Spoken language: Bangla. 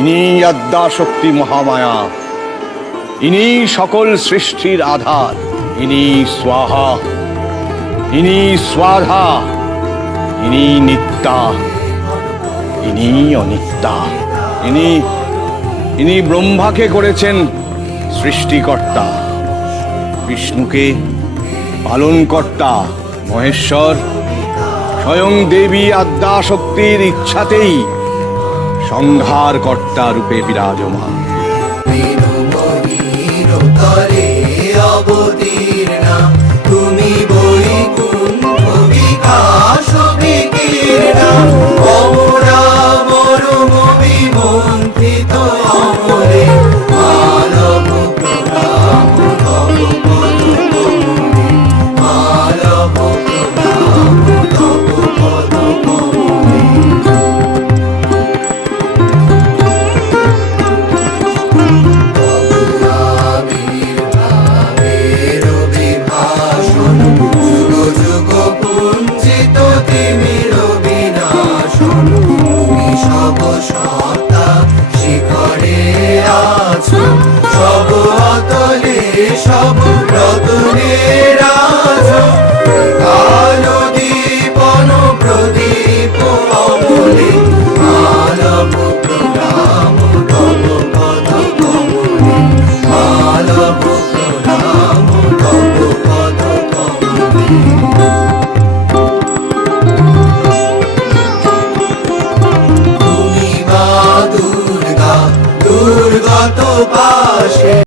ইনি আদ্যাশক্তি মহামায়া, ইনি সকল সৃষ্টির আধার। ইনি স্বাহা, ইনি স্বাধা, ইনি নিত্যা, ইনি অনিত্যা। ইনি ব্রহ্মাকে করেছেন সৃষ্টিকর্তা, বিষ্ণুকে পালনকর্তা, মহেশ্বর স্বয়ং দেবী আদ্যাশক্তির ইচ্ছাতেই সংহারকর্তা রূপে বিরাজমান। অবতীর্ণা তুমি বৈকুণ্ঠ বিকাশ বিকীর্ণা অমরা মরুম